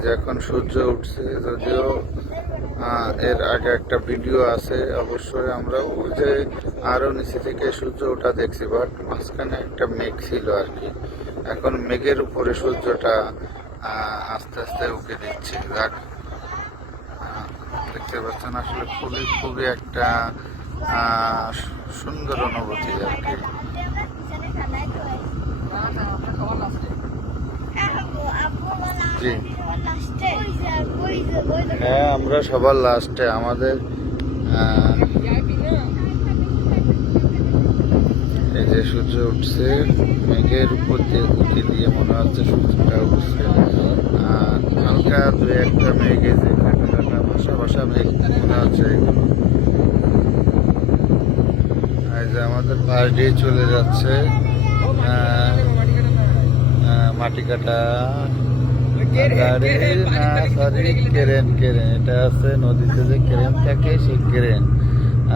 যে এখন সূর্য উঠছে যদিও এর আগে একটা ভিডিও আছে অবশ্যই আমরা ওই যে আরও নিচে থেকে সূর্য ওঠা দেখছি বাট মাঝখানে একটা মেঘ ছিল আর কি এখন মেঘের উপরে সূর্যটা আস্তে আস্তে উঠে দিচ্ছে যাক দেখতে পাচ্ছেন আসলে খুবই খুবই একটা সুন্দর অনুভূতি আর কি জি। হ্যাঁ আমরা সবার লাস্টে আমাদের এই যে সূর্য উঠছে, মেঘের উপর দিয়ে উঁকি দিয়ে মনে হচ্ছে সূর্যটা উঠছে। আর হালকা দু একটা মেঘ এই যে কাটা কাটা ভাসা ভাসা মেঘ মনে হচ্ছে এগুলো। যে আমাদের পাশ দিয়ে চলে যাচ্ছে মাটি কাটা। গাড়ি না সরি কেরেন কেরেন। এটা আছে নদীতে যে কেরেন থাকে সেই কেরেন।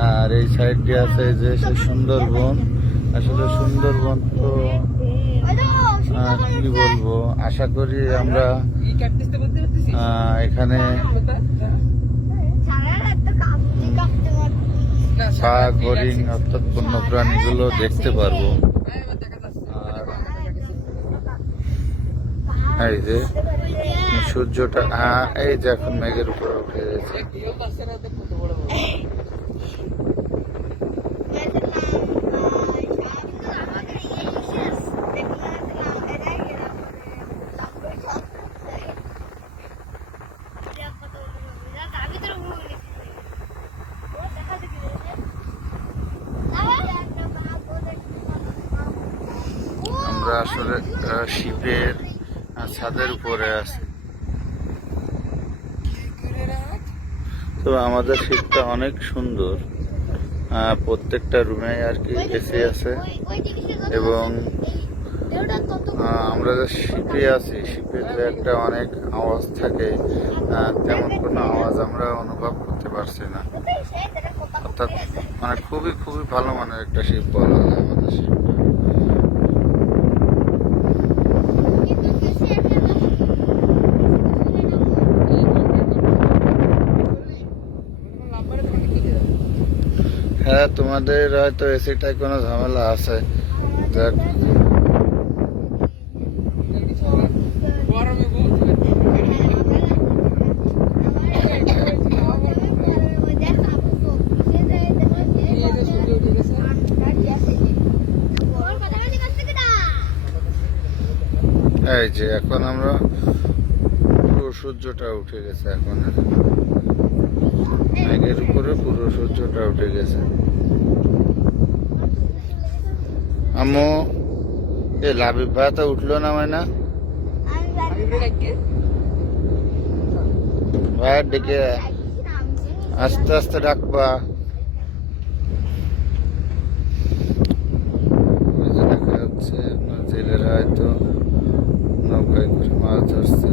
আর এই সাইড দিয়ে আছে যে সেই সুন্দরবন। আসলে সুন্দরবন তো কি বলব? আশা করি আমরা এখানে বাঘ হরিণ অর্থাৎ বন্য প্রাণীগুলো দেখতে পারব আর এই যে সূর্যটা এই যে এখন মেঘের উপরে উঠে গেছে। আমরা আসলে শিবের ছাদের উপরে আছি। তো আমাদের শীতটা অনেক সুন্দর। প্রত্যেকটা রুমে আর কি এসি আছে। এবং আমরা যে শিপে আছি শিপের যে একটা অনেক আওয়াজ থাকে তেমন কোনো আওয়াজ আমরা অনুভব করতে পারছি না। অর্থাৎ মানে খুবই খুবই ভালো মানের একটা শিপ বলা যায় আমাদের শিপটা হ্যাঁ তোমাদের হয়তো এসিটায় কোনো ঝামেলা আছে। এই যে, এখন আমরা পুরো সূর্যটা উঠে গেছে এখন। মেঘের উপরে পুরো সূর্যটা উঠে গেছে। আম্মু, এ লাভি ভাতা উঠল না মানে ভাইয়ের দিকে আস্তে আস্তে ডাকবা। দেখা যাচ্ছে আপনার জেলেরা হয়তো নৌকায় করে মাছ ধরছে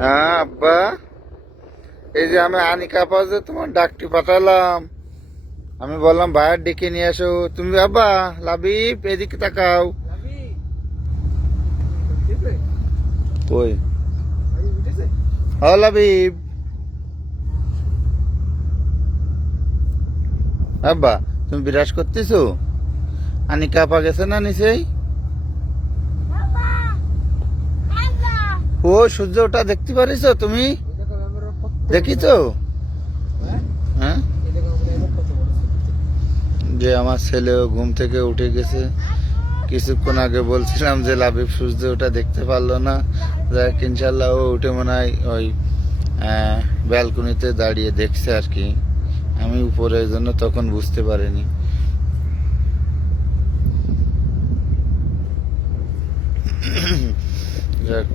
হ্যাঁ আব্বা এই যে আমি আনিকা পাশে তোমার ডাকটি পাঠালাম। আমি বললাম ভাইয়ের ডেকে নিয়ে আসো তুমি আব্বা লাবিব এদিকে তাকাও। কই? হ লাবিব। আব্বা তুমি বিরাজ করতেছো? আনিকা পা গেছে না নিচেই? ও সূর্য ওটা দেখতে পারিস তুমি? দেখিছো হ্যাঁ? যে আমার ছেলেও ঘুম থেকে উঠে গেছে। কিছুক্ষণ আগে বলছিলাম যে লাবিব সূর্য ওটা দেখতে পারল না। যাক ইনশাল্লাহ ও উঠে মনে হয় ওই ব্যালকনিতে দাঁড়িয়ে দেখছে আর কি। আমি উপরের জন্য তখন বুঝতে পারিনি। যাক